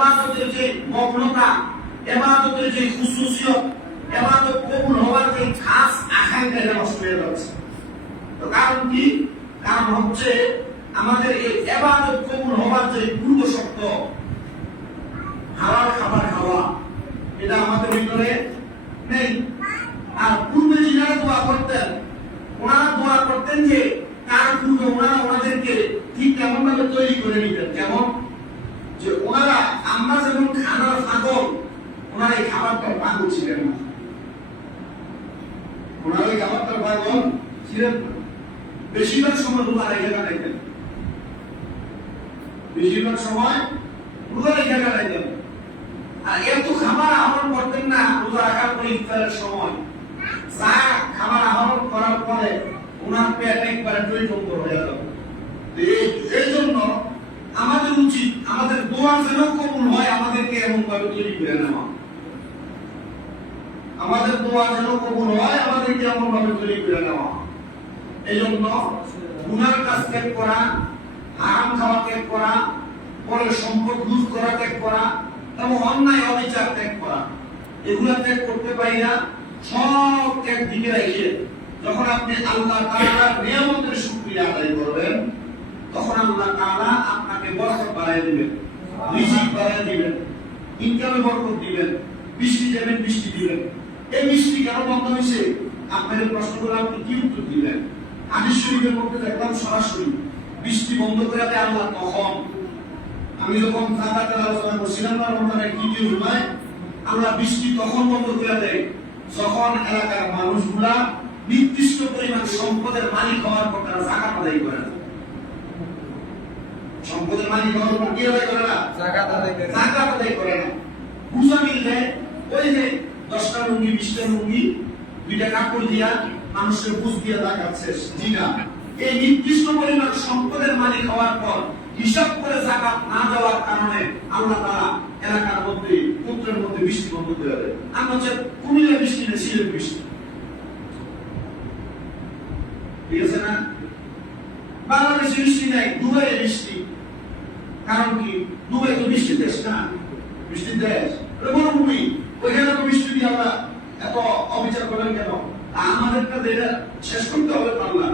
এবাদতের যে মগ্নতা, এবাদতের যে খুশুসিয়ত এবাদত কবুল হওয়ার যে খাস আকাঙ্ক্ষা এটা নষ্ট হয়ে যাচ্ছে। তো কারণ কি? কারণ হচ্ছে আমাদের এই এবাদত কবুল হওয়ার যে পূর্ব শর্ত হালাল খাবার খাওয়া, এটা আমাদের ভিতরে নেই। আর পূর্বে যারা দোয়া করতেন, ওনারা দোয়া করতেন যে, তার পূর্বে ওনারা ওনাদেরকে ঠিক কেমন ভাবে তৈরি করে নিতেন। কেমন যে ওনারা আমরা যেমন খানার পাগল ওনারা এই খাবারটার পাগল ছিলেন না। ওনারা এই খাবারটার পাগল ছিলেন বেশিরভাগ সময় ওনারা এই জায়গা খাইতেন বেশিরভাগ সময় ওনারা এই জায়গা খাইতেন আর এত খাবার আহরণ করতেন না রোজা রাখার পরে ইফতারের সময়। চা খাবার আহরণ করার পরে ওনার পেট একবারে টইটম্ব হয়ে গেল। এই জন্য আমাদের উচিত, আমাদের দোয়া যেন কবুল হয়, আমাদেরকে এমন ভাবে তৈরি করে নেওয়া। আমাদের দোয়া যেন কবুল হয়, আমাদেরকে এমন ভাবে তৈরি করে নেওয়া। এই জন্য গুনার কাজ ত্যাগ করা, হারাম খাওয়া ত্যাগ করা, পরে সম্পদ লুজ করা ত্যাগ করা, এবং অন্যায় অবিচার ত্যাগ করা। এগুলো ত্যাগ করতে পারি না, সব ত্যাগ দিকে রেখে। যখন আপনি আল্লাহ তাআলার নিয়ামতের শুকরিয়া আদায় করবেন তখন আল্লাহ তাআলা আপনাকে বরকত বাড়ায় দিবেন, রিজিক বাড়ায় দিবেন ইনকামে বরকত দিবেন বৃষ্টি দেবেন বৃষ্টি দিবেন। এই বৃষ্টি কেন বন্ধ হয়েছে? আপনাদের প্রশ্ন করে আপনি কি উত্তর দিবেন হাদিস শরীফের মধ্যে দেখলাম সরাসরি বৃষ্টি বন্ধ করে দেয় আল্লাহ তখন। আমি যখন জাকাতের আলোচনা করছিলাম না রমজানের দ্বিতীয় জুমায় আল্লাহ বৃষ্টি তখন বন্ধ করে দেয়। যখন এলাকার মানুষগুলা নির্দিষ্ট পরিমাণ সম্পদের মালিক হওয়ার পর তারা জাকাত আদায় করে সম্পদের মালিক হওয়ার পর কি আদায় করে না? জাকাত আদায় করে। জাকাত আদায় করে না। বুঝা মিললে ওই যে দশটা লুঙ্গি বিশটা লুঙ্গি দুইটা কাপড় দিয়া মানুষের বুঝ দিয়া দেখাচ্ছে জি না। এই নির্দিষ্ট পরিমাণ সম্পদের মালিক হওয়ার পর হিসাব করে জাকাত না দেওয়ার কারণে আল্লাহ তাআলা এলাকার মধ্যে পুত্রের মধ্যে বৃষ্টি বন্ধ করে দেয়। আমরা হচ্ছে কুমিল্লা বৃষ্টি না সিলেট বৃষ্টি। ঠিক আছে না? বাংলাদেশে বৃষ্টি নাই দুবাইয়ে বৃষ্টি। কারণ কি? দুবাই তো বৃষ্টির দেশ না? বৃষ্টির দেশ। মরুভূমি ওইখানে তো বৃষ্টি দিয়ে আমরা এত অবিচার করলেন কেন? তা আমাদেরটা যেটা শেষ করতে হবে, পারলা।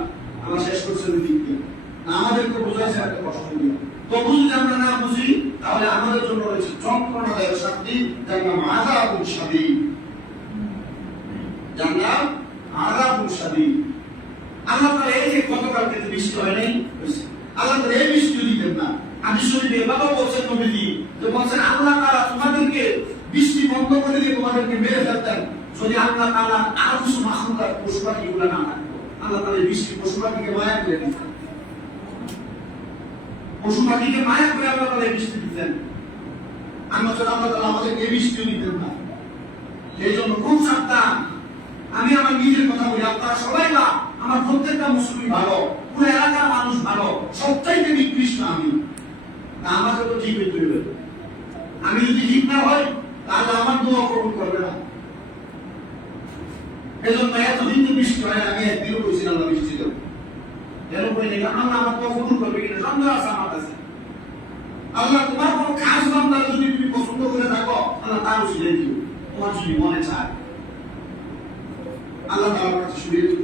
আমরা শেষ করছি দিক দিয়ে আমাদেরকে বোঝাইছে একটা কষ্ট দিয়ে। তবু যদি আমরা না বুঝি, তাহলে আমাদের জন্য রয়েছে যন্ত্রণাদায়ক শাস্তি, যার নাম আযাবুল শাদীদ। যার নাম আযাবুল শাদীদ। আল্লাহ তাআলা এই যে গতকাল থেকে বৃষ্টি হয় নাই আল্লাহ তাআলা এই না আমি শরীফে বাবা বলছেন নবীজি, যে বলছেন আল্লাহ তাআলা তোমাদেরকে বৃষ্টি বন্ধ করে দিয়ে তোমাদেরকে মেরে ফেলতেন। যদি আল্লাহ তাআলা আর কিছু মাখলুকাত পশু পাখিগুলো না থাকতো, আল্লাহ এই বৃষ্টি পশু পাখিকে মায়া করে দিতেন। পশু পাখিকে মায়া করে আল্লাহ এই বৃষ্টি দিতেন। আমরা তো আল্লাহ আমাদেরকে এই বৃষ্টিও দিতেন না। এই জন্য খুব সাবধান। আমি আমার নিজের কথা বলি, আপনারা সবাই বা আমার প্রত্যেকটা মুসলিম ভালো, পুরো এলাকার মানুষ ভালো, সবচাইতে নিকৃষ্ট আমি। আমাকে তো ঠিক হইতে হবে আমি যদি ঠিক না হয়, তাহলে আমার দোয়া কবুল করবে না। এজন্য এতদিন তো বৃষ্টি হয়, আমি একদিনও বলছিলাম না বৃষ্টি এরকম করে দেখলাম আল্লাহ আমার দোয়া কবুল করবে কিনা, সন্দেহ আছে আমার কাছে। আল্লাহ তোমার কোনো খাস বান্দার যদি তুমি পছন্দ করে থাকো, আল্লাহ তার উচিত দিও। তোমার যদি মনে চায়, আল্লাহ তাআলার কাছে দিতে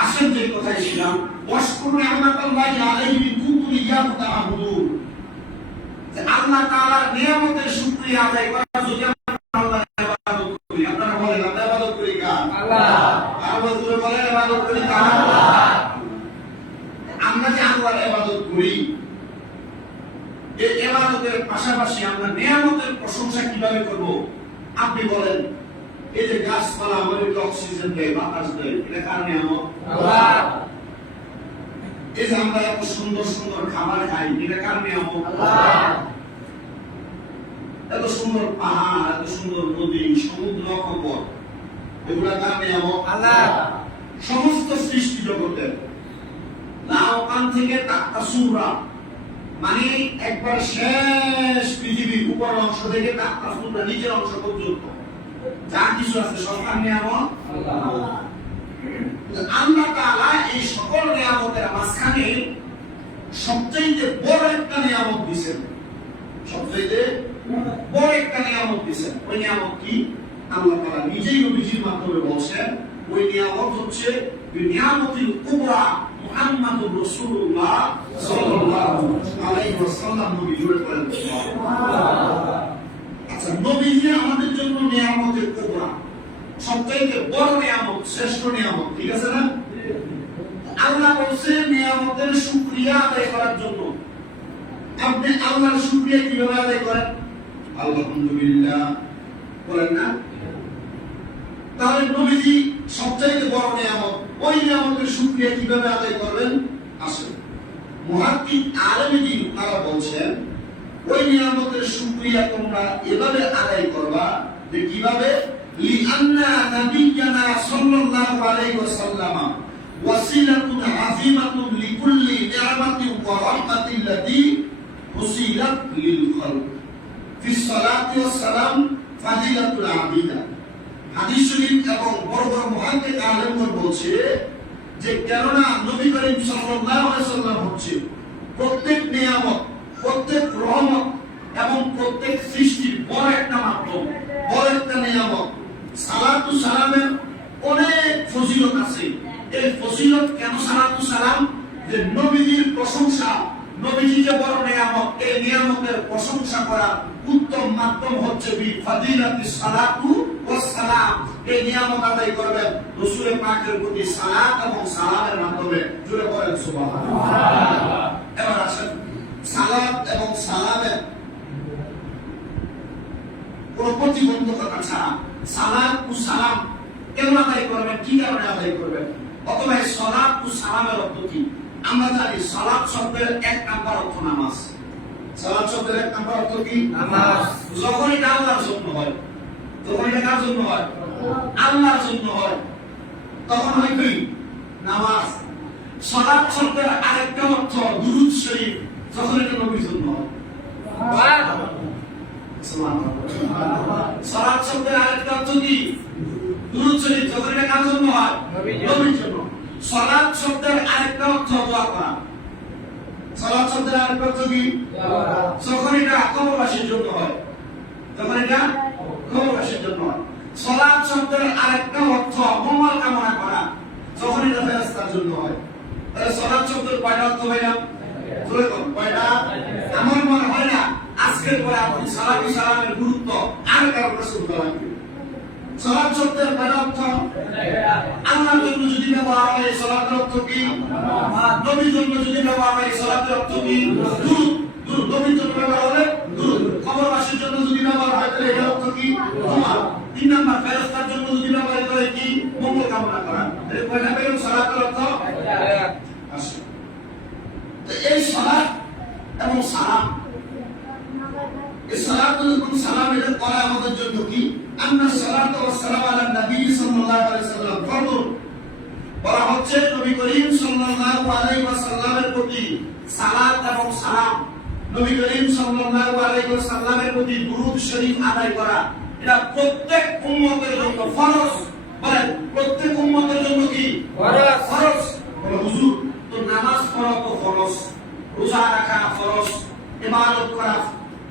আসল যে কথাই ছিলাম ওয়াশকুরু নি'মাতাল্লাহি আলাইহি আল্লাহ নিয়ামতের শুকরিয়া আদায় করা যদি আমরা ইবাদত করি আপনারা বলেন আমরা ইবাদত করি কার? আল্লাহ। আর বলে বলেন ইবাদত করি কার? আমরা যে আল্লাহর ইবাদত করি এই ইবাদতের পাশাপাশি আমরা নিয়ামতের প্রশংসা কীভাবে করব? আপনি বলেন এই যে গাছপালা আমাদেরকে অক্সিজেন দেয় বাতাস দেয় এটা কার নিয়ামত? আল্লাহ। এই যে আমরা এত সুন্দর সুন্দর খাবার খাই এটা কার নিয়ামত? এত সুন্দর পাহাড় এত সুন্দর নদী সমুদ্র খবর এগুলা কার নিয়ামত? আল্লাহ। সমস্ত সৃষ্টি জগতের। না ওখান থেকে টাকা সুরা মানে একবার শেষ পৃথিবীর উপর অংশ থেকে টাকা সুরা নিচের অংশ পর্যন্ত। যা কিছু আছে সরকার নিয়ামত? আল্লাহ। আল্লাহ তাআলা এই সকল নিয়ামতের মাঝখানে সবচেয়ে বড় একটা নিয়ামত দিয়েছেন। সবচাইতে বড় একটা নিয়ামত দিয়েছেন। ওই নিয়ামত কি? আল্লাহ তাআলা নিজেই নবীজির মাধ্যমে বলছেন, ওই নিয়ামত হচ্ছে নিয়ামতিল কুবরা মুহাম্মাদুর রাসূলুল্লাহ সাল্লাল্লাহু আলাইহি ওয়াসাল্লাম। নবী জুড়ে করেন আচ্ছা নবীজি আমাদের জন্য নিয়ামতের কুবরা সবচাইতে বড় নিয়ামত শ্রেষ্ঠ নিয়ামত ঠিক আছে না? আল্লাহ বলছে নিয়ামতের শুকরিয়া আদায় করার জন্য। আপনি আল্লাহর শুকরিয়া কীভাবে আদায় করেন? বলেন না? তাহলে নবীজি সবচাইতে বড় নিয়ামত ওই নিয়ামতের কীভাবে আদায় করবেন? আসেন। মুহাদ্দিস আলমী তারা বলছেন, ওই নিয়ামতের শুকরিয়া তোমরা এভাবে আদায় করবা যে কীভাবে? লিআন্না নাবিয়্যানা সাল্লাল্লাহু আলাইহি ওয়াসিলাতুন আযীমাতুন লিকুল্লি ওয়া রাহমাতিন লাতী হুসিলাত লিল খালক ফি সালাতি সালাম আবিদা। হাদিস শরীফ এবং বড় বড় আলেমগণ বলছে যে, কেননা নবী করিম সাল্লাল্লাহু আলাইহি সাল্লাম হচ্ছে প্রত্যেক নিয়ামত, প্রত্যেক রহমত এবং প্রত্যেক সৃষ্টির বড় একটা মাধ্যম, বড় একটা নিয়ামত। সালাতু সালামের অনেক ফজিলত আছে। এই ফজিলত কেন সালাতু সালাম? যে নবীজির প্রশংসা, নবীজি যে বড় নিয়ামত, এই নিয়ামতের প্রশংসা করার উত্তম মাধ্যম হচ্ছে বি ফাদিলাতি সালাতু ওয়াস সালাম এই নিয়ামত আদায় করবেন রাসূল পাকের প্রতি সালাত এবং সালামের মাধ্যমে। জুড়ে করেন সুবহানাল্লাহ। এবার আসেন। সালাত এবং সালামের কোন প্রতিবন্ধকতা ছাড়া সালাত ও সালাম। কেন আদায় করবেন? কি কারণে আদায় করবেন? অথবা সালাত ও সালামের অর্থ কি? আমরা জানি সালাত শব্দের এক নাম্বার অর্থ নামাজ। সালাত শব্দের এক নাম্বার অর্থ কি? নামাজ। যখন এটা আল্লাহর জন্য হয় তখন এটা কার জন্য হয়? আল্লাহর জন্য হয়। তখন হয় কি? নামাজ। সালাত শব্দের আরেকটা অর্থ দুরূদ শরীফ যখন এটা নবীর জন্য হয়। সালাত শব্দের আরেকটা অর্থ কি? শরীফ যখন এটা কার জন্য হয়? নবীর জন্য। নবীর শব্দের আরেকটা অর্থ দোয়া করা সালাত শব্দের আরেকটা অর্থ কি? যখন এটা কবরবাসীর জন্য হয়। তখন এটা কবরবাসীর জন্য হয়। সালাত শব্দের আরেকটা অর্থ মঙ্গল কামনা করা যখন এটা জন্য হয়। তাহলে সালাত শব্দের কয়টা অর্থ জোরে কয়টা? আমার মনে হয় আজকের পরে আপনি সালামি, সালামের গুরুত্ব আর কারও কাছে লাগবে সালাত শব্দের কয়টা অর্থ আল্লাহর জন্য যদি ব্যবহার হয় অর্থ কি? নবীর জন্য যদি ব্যবহার হয় অর্থ কি? দুরূদ। নবীর জন্য ব্যবহার হলে দুরূদ। কবরবাসীর জন্য যদি ব্যবহার হয়, তাহলে এটার অর্থ কি? তোমার। তিন ফেরেশতার জন্য যদি ব্যবহার করে কি? মঙ্গল কামনা করা। কয়টা পেলাম সালাতের অর্থ? এই সালাত এবং সালাম এই সালাত এবং সালাম এটা করা আমাদের জন্য কি? আন্না সালাত ওয়া সালাম আলা নবী সাল্লাল্লাহু আলাইহি সাল্লাম ফরজ। বলা হচ্ছে নবী করিম সাল্লাল্লাহু আলাইহি ওয়াসাল্লামের প্রতি সালাত এবং সালাম। নবী করিম সাল্লাল্লাহু আলাইহি ওয়াসাল্লামের প্রতি দুরূদ শরীফ আদায় করা এটা প্রত্যেক উম্মতের জন্য ফরজ। বলেন প্রত্যেক উম্মতের জন্য কি? ফরজ। ফরজ। হুজুর তো নামাজ পড়া তো ফরজ। রোজা রাখা ফরজ। ইবাদত করা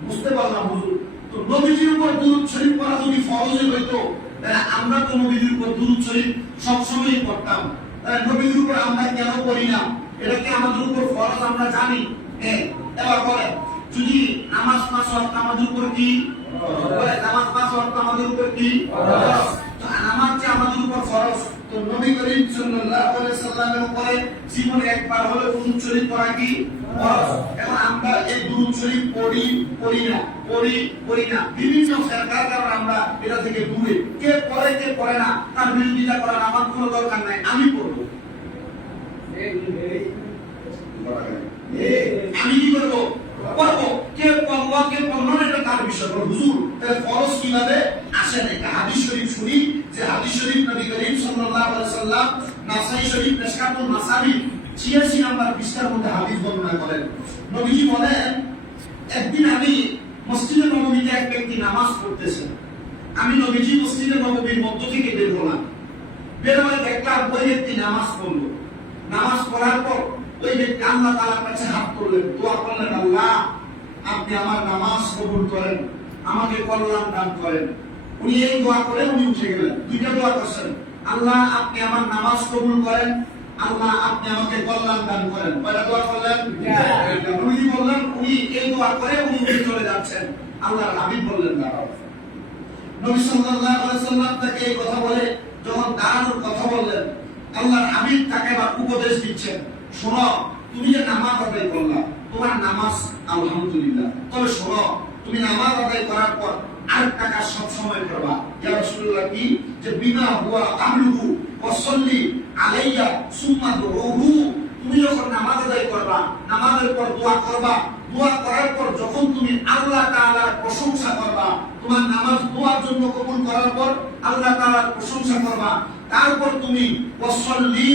বুঝতে পারলাম হুজুর। তো নবীজির উপর দুরূদ শরীফ পড়া যদি ফরজই হইতো তাহলে আমরা তো নবীজির উপর দুরূদ শরীফ সবসময়ই পড়তাম। তাহলে নবীজির উপর আমরা কেন পড়ি না? এটা কি আমাদের উপর ফরজ আমরা জানি? হ্যাঁ এবার বলে যদি নামাজ পাঁচ ওয়াক্ত আমাদের উপর কি? বলে নামাজ পাঁচ ওয়াক্ত আমাদের উপর কি? ফরজ। নামাজ যে আমাদের উপর ফরজ তো নবী করিম সাল্লাল্লাহু আলাইহি সাল্লামের উপরে জীবনে একবার হলে দুরূদ শরীফ পড়া কি? এখন আমরা এই দুরূদ শরীফ পড়ি পড়ি না পড়ি পড়ি না। বিভিন্ন সরকার কারণে আমরা এটা থেকে দূরে। কে পড়ে কে পড়ে না তার বিরোধিতা করার আমার কোনো দরকার নাই আমি পড়ব। আমি কি করব? পড়ব কে পড়ব কে পড়ল না এটা তার বিষয়। হুজুর তাহলে ফরজ কীভাবে আসে না হাদিস শরীফ শুনি, যে হাদিস শরীফ নবী করিম সাল্লাল্লাহু আলাইহি সাল্লাম নাসাই শরীফ মিশকাতুল মাসাবি 86 নাম্বার পৃষ্ঠার মধ্যে হাদিস বর্ণনা করেন। নবীজি বলেন, একদিন আমি মসজিদে নববীতে এক ব্যক্তি নামাজ পড়তেছেন আমি নবীজি মসজিদে নববীর মধ্য থেকে বের হলাম। বের হয়ে দেখলাম ওই নামাজ পড়ল। নামাজ পড়ার পর ওই ব্যক্তি আল্লাহ তাআলার কাছে হাত করলেন দোয়া করলেন আল্লাহ আপনি আমার নামাজ কবুল করেন আমাকে কল্যাণ দান করেন। উনি এই দোয়া করে উনি উঠে গেলেন। দুইটা দোয়া করছেন আল্লাহ আপনি আমার নামাজ কবুল করেন আল্লাহ আপনি আমাকে কল্যাণ দান করেন। কয়টা দোয়া করলেন? উনি বললেন উনি এই দোয়া করে উনি উঠে চলে যাচ্ছেন। আল্লাহর হাবিব বললেন দাঁড়াও। নবী সাল্লাল্লাহু আলাইহি সাল্লাম তাকে এই কথা বলে যখন দাঁড়ানোর কথা বললেন আল্লাহর হাবিব তাকে বা উপদেশ দিচ্ছেন, শোনো, তুমি যে নামাজ আদায় করলা, তোমার নামাজ আলহামদুলিল্লাহ। তবে শোনো, তুমি নামাজ আদায় করার পর আরেকটা কাজ সব সময় করবা। ইয়া রাসূলুল্লাহ, কি? যে বিমা হুয়া আহলুহু ওয়াসাল্লি আলাইয়া সুম্মা দুরুহু। তুমি যখন নামাজ আদায় করবা, নামাজের পর দোয়া করবা দোয়া করার পর যখন তুমি আল্লাহ তাআলার প্রশংসা করবা, তোমার নামাজ দোয়ার জন্য কবুল করার পর আল্লাহ তাআলার প্রশংসা করবা। তারপর তুমি ওয়াসাল্লি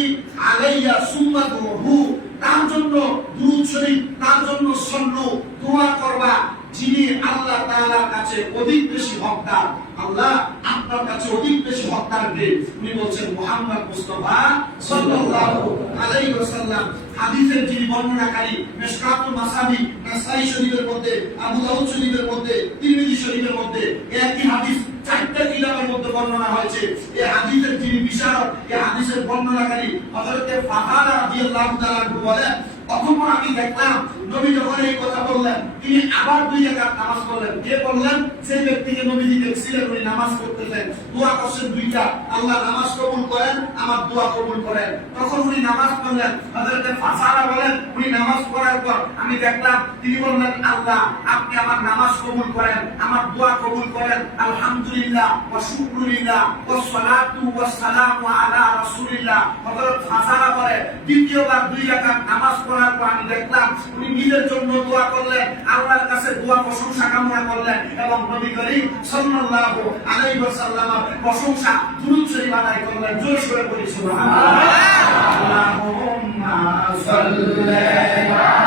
আলাইয়া সুম্মা দুরুহু, তার জন্য দুরূদ শরীফ, তার জন্য সল্লু দোয়া করবা। যিনি আল্লাহ তাআলার কাছে অধিক বেশি হকদার, আল্লাহ আপনার কাছে অধিক বেশি হকদার কে উনি বলছেন মুহাম্মদ মুস্তাফা সাল্লাল্লাহু আলাইহি ওয়াসাল্লাম। হাদিসের যিনি বর্ণনাকারী মিশকাতুল মাসাবি নাসাই শরীফের মধ্যে, আবু দাউদ শরীফের মধ্যে, তিরমিজি শরীফের মধ্যে একই হাদিস চারটা কিতাবের মধ্যে বর্ণনা হয়েছে। এই হাদিসের যিনি বিশারদ এই হাদিসের বর্ণনাকারী হযরতে ফাতারা রাদিয়াল্লাহু তাআলা বলেন অথবা আমি দেখলাম, নবী যখন এই কথা বললেন, তিনি আবার দুই রাকাত নামাজ পড়লেন। কে বললেন? সেই ব্যক্তিকে নবীজি দেখছিলেন, উনি নামাজ পড়তেছেন। দোয়া করছেন দুইটা। আল্লাহ নামাজ কবুল করেন, আমার দোয়া কবুল করেন। তখন উনি নামাজ পড়লেন। হযরতে ফাসারা বলেন, উনি নামাজ পড়ার পর আমি দেখলাম, তিনি বললেন, আল্লাহ, আপনি আমার নামাজ কবুল করেন, আমার দোয়া কবুল করেন। আলহামদুলিল্লাহ ওয়া শুকরুলিল্লাহ ওয়া সালাতু ওয়া সালামু আলা রাসূলিল্লাহ। হযরত ফাসারা বলে, দ্বিতীয়বার দুই রাকাত নামাজ পড়ার পর আমি দেখলাম, উনি নিজের জন্য দোয়া করলেন, আল্লাহর কাছে দোয়া প্রশংসা কামনা করলেন এবং নবী করিম সাল্লাল্লাহু আলাইহি ওয়াসাল্লাম প্রশংসা দুরূদ শরীফ আদায় করলেন। জোর করে বলি, সুবহানাল্লাহ। আল্লাহুম্মা সাল্লি আলা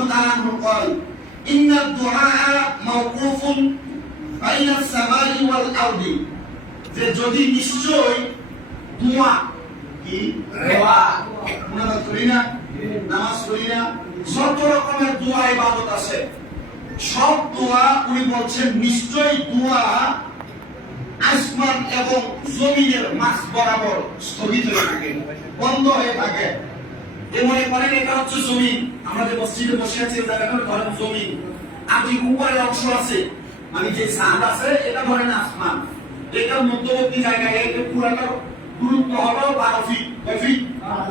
রাদিয়াল্লাহু তাআলা আনহু قال ان الدعاء موقوف بين السماء والارض যে যদি নিশ্চয় দোয়া কি দোয়া আমরা করি না নামাজ পড়ি না যত রকমের দোয়া ইবাদত আছে সব দোয়া উনি বলছেন নিশ্চয় দোয়া আসমান এবং জমিনের মাছ বরাবর স্থগিত হয়ে থাকে বন্ধ হয়ে থাকে মনে করেন, এটা হচ্ছে জমিন আমরা যে মসজিদে বসে আছি এই জায়গাটা আর যে উপরের অংশ আছে মানে যে চাঁদ আছে, এটা ধরেন আসমান। এটার মধ্যবর্তী জায়গায় এটা পুরাটা দূরত্ব হলো বারো ফিট কয় ফিট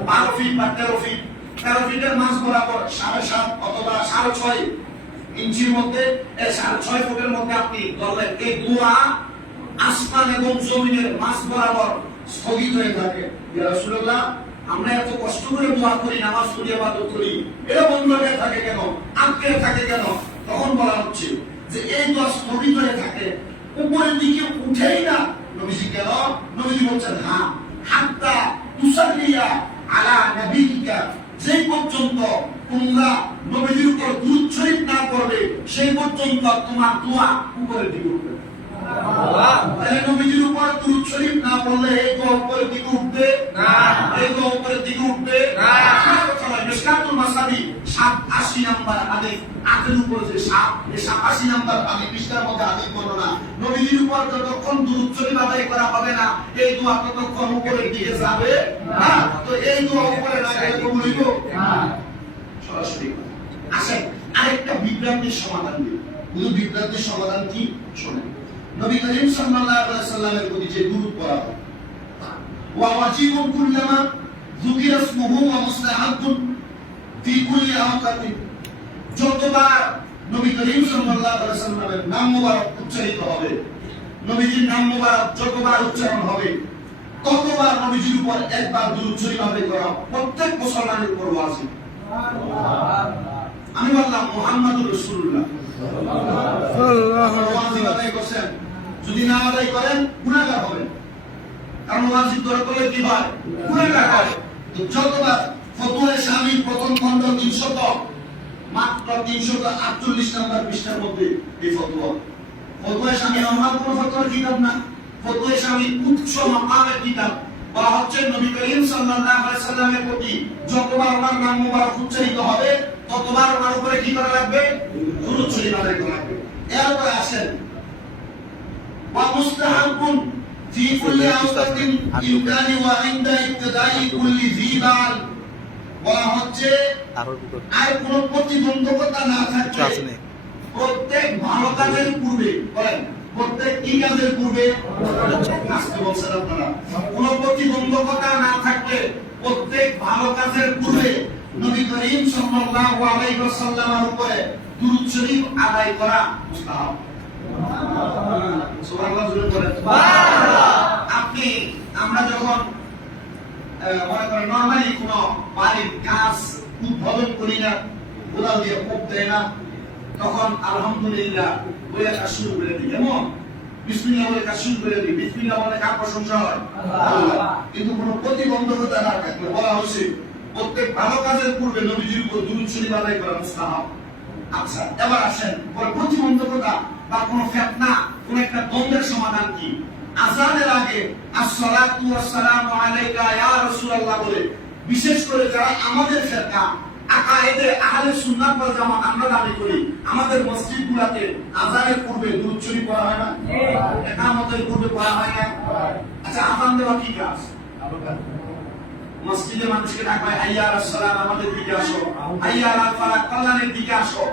বারো ফিট বা তেরো ফিট তেরো ফিটের মাছ বরাবর সাড়ে সাত অথবা সাড়ে ছয় ইঞ্চির মধ্যে সাড়ে ছয় ফুটের মধ্যে আপনি ধরলেন, এই দোয়া আসমান এবং জমিনের মাছ বরাবর স্থগিত হয়ে থাকে। রাসূলুল্লাহ আমরা এত কষ্ট করে দোয়া করি, নামাজ পড়ি ইবাদত করি। এটা বন্ধ হয়ে থাকে কেন? আটকে থাকে কেন? তখন বলা হচ্ছে যে এই দোয়া স্থগিত হয়ে থাকে, উপরের দিকে উঠেই না। নবীজি কেন? নবীজি বলছেন হ্যাঁ আলা নবিকা পর্যন্ত তোমরা নবীর উপর দুধ না করবে সেই পর্যন্ত তোমার দোয়া উপরে দিকে উঠবে তাহলে নবীজির উপর দুরূদ শরীফ না পড়লে এই দোয়া উপরের দিকে উঠবে? না। এই দোয়া উপরের দিকে উঠবে? না। আমার কথা নয়, মিশকাতুল মাসাবি 87 নাম্বার হাদিস আটের উপরে যে সাত এই 87 নাম্বার আমি পৃষ্ঠার মধ্যে হাদিস বর্ণনা। নবীজির উপর যতক্ষণ দুরূদ শরীফ আদায় করা হবে না এই দোয়া ততক্ষণ উপরের দিকে যাবে না। তো এই দোয়া উপরে না গেলে কবুল হইব সরাসরি। আসেন আরেকটা বিভ্রান্তির সমাধান দিই। শুধু বিভ্রান্তির সমাধান কি? শোনেন। নবী করিম সাল্লাল্লাহু আলাইহি সাল্লামের প্রতি যে দুরূদ পড়া হয়, ওয়া ওয়াজিবুন কুল্লামা যুকিরা ইসমুহু ওয়া ফি কুল্লি আওকাতিন। যতবার নবী করিম সাল্লাল্লাহু আলাইহি সাল্লামের নাম মোবারক উচ্চারিত হবে, নবীজির নাম যতবার উচ্চারণ হবে, ততবার নবীজির উপর একবার দুরূদ শরীফ করা প্রত্যেক মুসলমানের উপর ওয়াজিব। আমি বললাম, মুহাম্মাদুর রাসূলুল্লাহ। যদি না আদায় করেন গুনাহগার হবেন। কারণ ওয়াজিব ধরে করলে কি হয়? গুনাহগার হয়। যতবার ফতোয়া স্বামী প্রথম খণ্ড তিনশত, মাত্র তিনশত আটচল্লিশ নম্বর পৃষ্ঠার মধ্যে এই ফতোয়া। ফতোয়া স্বামী নর্মাল কোন ফতোয়ার কিতাব না। ফতোয়া স্বামী উচ্চ মাকামের কিতাব। বলা হচ্ছে নবী করিম সাল্লাল্লাহু আলাইহি সাল্লামের প্রতি যতবার ওনার নাম মুবারক উচ্চারিত হবে ততবার ওনার উপরে কি করা লাগবে? দুরূদ শরীফ আদায় করা লাগবে। এরপরে আসেন। ওয়া মুস্তাহাবুন ফি কুল্লি আওকাতিন ইউকানি ওয়া ইনদা ইবতিদাই কুল্লি যিবাল বলা। হচ্ছে আর কোন প্রতিবন্ধকতা না থাকলে প্রত্যেক ভালো কাজের পূর্বে বলেন প্রত্যেক কি কাজের পূর্বে? আজকে বলছেন আপনারা কোন প্রতিবন্ধকতা না থাকলে প্রত্যেক ভালো কাজের পূর্বে নবী করিম সাল্লাল্লাহু আলাইহি ওয়াসাল্লামের উপরে দুরূদ শরীফ আদায় করা মুস্তাহাব। সুবহানাল্লাহ আপনি আমরা যখন মনে করেন নর্মালি কোনো বাড়ির কাজ উদ্বোধন করি না কোদাল দিয়ে কোপ দেয় না তখন আলহামদুলিল্লাহ বলে কাজ শুরু করে দিই। এমন বিসমিল্লাহ বলে কাজ শুরু করে দিই। বিসমিল্লাহ বলে কার প্রশংসা হয়? কিন্তু কোনো প্রতিবন্ধকতা না থাকলে বলা হচ্ছে প্রত্যেক ভালো কাজের পূর্বে নবীজির উপর দুরূদ শরীফ আদায় করা মুস্তাহাব আচ্ছা এবার আসেন পরে প্রতিবন্ধকতা বা কোনো ফেতনা কোন একটা দ্বন্দ্বের সমাধান কি? আজানের আগে আসসালাতু ওয়াসসালামু আলাইকা ইয়া রাসূলুল্লাহ বলে বিশেষ করে যারা আমাদের ফেতনা আকায়েদে আহলে সুন্নাত ওয়াল জামাত আমরা দাবি করি আমাদের মসজিদগুলোতে আজানের পূর্বে দুরূদ শরীফ পড়া হয় না? একামতের পূর্বে পড়া হয় না? আচ্ছা আজান দেওয়া কি কাজ? মসজিদে মানুষকে ডাকবে আলাস সালাম আমাদের দিকে আসো। হাইয়া আলাল কল্যাণের দিকে আসো।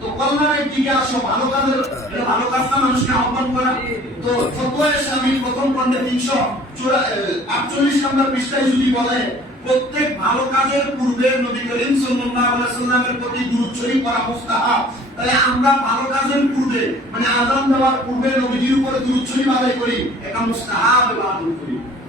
তো কল্যাণের দিকে আসো, ভালো কাজের ভালো কাজটা মানুষকে আহ্বান করা। তো ফতোয়া স্বামী প্রথম খণ্ডে তিনশো আটচল্লিশ নম্বর পৃষ্ঠায় যদি বলে, প্রত্যেক ভালো কাজের পূর্বে নবী করিম সাল্লাল্লাহু সাল্লামের প্রতি শরীফ করা মুস্তাহাব। তাহলে আমরা ভালো কাজের পূর্বে মানে আযান দেওয়ার পূর্বে নবীজির উপরে শরীফ আদায় করি। এটা মুস্তাহাব ইবাদত করি।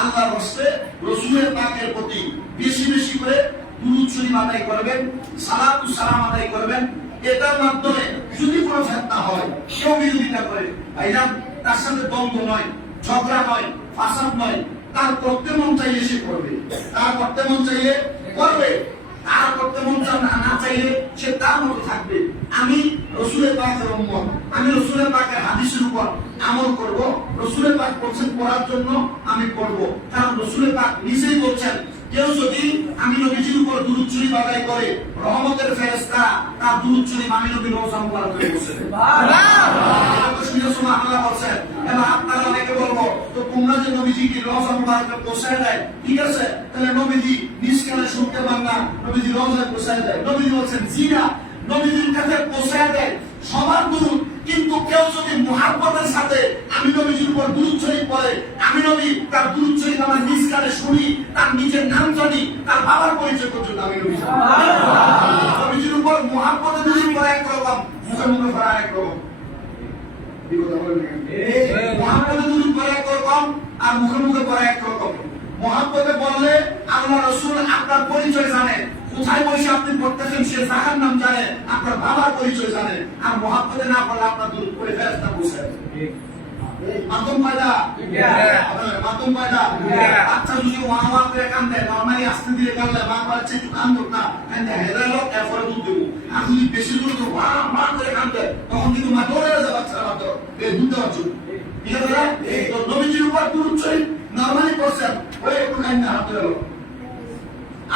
আল্লাহর বসতে রসুলের পাকের প্রতি বেশি বেশি করে দুরূদ শরীফ আদায় করবেন, সালাতু সালাম আদায় করবেন। এটার মাধ্যমে যদি কোনো ফেতনা হয় কেউ বিরোধিতা করে। ভাইজান, তার সাথে দ্বন্দ্ব নয়, ঝগড়া নয়, ফাসাদ নয়, তার করতে মন চাইলে সে করবে। তার করতে মন চাইলে করবে। তার করতে মন চান না না চাইলে সে তার মতো থাকবে। আমি রসুলের পাকের উম্মত। আমি রসুলের পাকের হাদিসের উপর আমল করব। রসুলের পাক বলছেন করার জন্য আমি করব কারণ রসুলের পাক নিজেই বলছেন কেউ যদি আমি নবীজির উপর দুরূদ শরীফ আদায় করে, রহমতের ফেরেশতা, তার দুরূদ শরীফ আমি নবীর রওজা মুবারকে বসে তো শুনে সুবহানাল্লাহ বলছেন। এবার আপনারা অনেকে বলব, তো তোমরা যে নবীজি কি রওজা মুবারকে দেয়? ঠিক আছে? তাহলে নবীজি নিজ কানে শুনতে পান না, নবীজি পৌঁছায় দেয়। নবীজি বলছেন জি না নবীজির কাছে দেয়। সবার দুরূদ কিন্তু কেউ যদি মহাব্বতের সাথে আমি নবীজির উপর শরীফ পড়ে, আমি নবী তার দুরূদ আমার নিজ কানে শুনি, তার নিজের নাম জানি, তার বাবার পরিচয় পর্যন্ত আমি নবী। নবীজির উপর মহাব্বতে দুরূদ পড়া এক রকম এক রকম এক রকম আর মুখে মুখে পড়া এক রকম মহাব্বতে বললে আল্লাহ রসুল আপনার পরিচয় জানেন। কোথায় বসে আপনি পড়তেছেন সে জাহার নাম জানে, আপনার বাবার পরিচয় জানে। আর মহাব্বতে না বললে আপনার দূর করে ফেরস্তা বসে যদি বেশি তখন কিন্তু মা দৌড়ে যাবে বাচ্চারা এই দুধ দেওয়ার জন্য। না তো নবীজির উপর চই নরমালি করছেন ওই একটু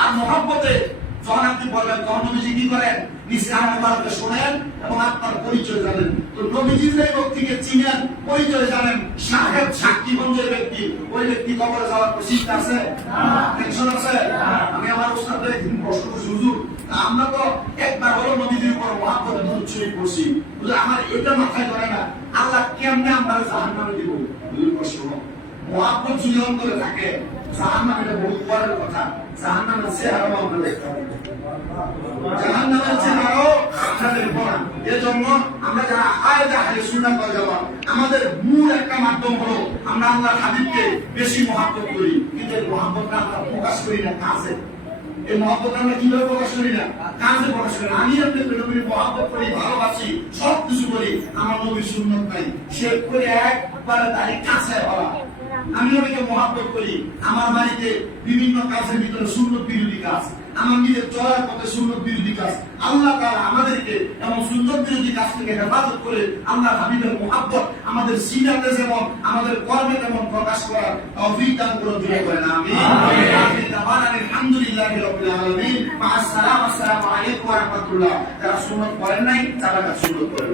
আর মহব্বতে যখন আপনি বলবেন, তখন নবীজি কি করেন? ইসলাম আমাকে শোনেন এবং আপনার পরিচয় জানেন। তো নবীজি যে ব্যক্তিকে চিনেন, পরিচয় জানেন সাহেব সাক্ষীগঞ্জের ব্যক্তি। ওই ব্যক্তি কবরে যাওয়ার প্রসিদ্ধ আছে? টেনশন আছে? আমি আমার উস্তাদের একদিন প্রশ্ন করছি, হুজুর আমরা তো একবার হলো নবীজির উপর মহাব্বতে দুধ পড়ছি হুজুর, আমার এটা মাথায় ধরে না। আল্লাহ কেমনে আমরা জাহান নামে দিব? হুজুর যদি অন্তরে থাকে, জাহান্নাম এটা বহু পরের কথা। জাহান্নামের চেহারাও আমরা দেখতে আমাদের মূল একটা মাধ্যম হলো আমরা হাবিবকে বেশি মহাব্বত করি। কিন্তু এই মহাব্বতটা আমরা প্রকাশ করি না কাজে। এই মহাব্বত আমরা কীভাবে প্রকাশ করি না? কাজে প্রকাশ করি আমি আপনি নবীর মহাব্বত করি, ভালোবাসি সব কিছু করি, আমার নবীর সুন্নত নাই। সে করে একবারে তারই কাছে হওয়া। আমি নবীকে মহাব্বত করি। আমার বাড়িতে বিভিন্ন কাজের ভিতরে সুন্নত বিরোধী কাজ। আমার নিজের চলার পথে সুন্নত বিরোধী কাজ। আল্লাহ তাআলা আমাদেরকে এমন সুন্নত বিরোধী কাজ থেকে হেফাজত করে আল্লাহ হাবিবের মহাব্বত আমাদের সিনাতে যেমন আমাদের কর্মে তেমন প্রকাশ করার তৌফিক দান করে দিয়ে করেন দাওয়ানা আলহামদুলিল্লাহি রাব্বিল আলামিন মা আসসালামু আলাইকুম ওয়া রাহমাতুল্লাহ। যারা সুন্নত করেন নাই তারা সুন্নত করেন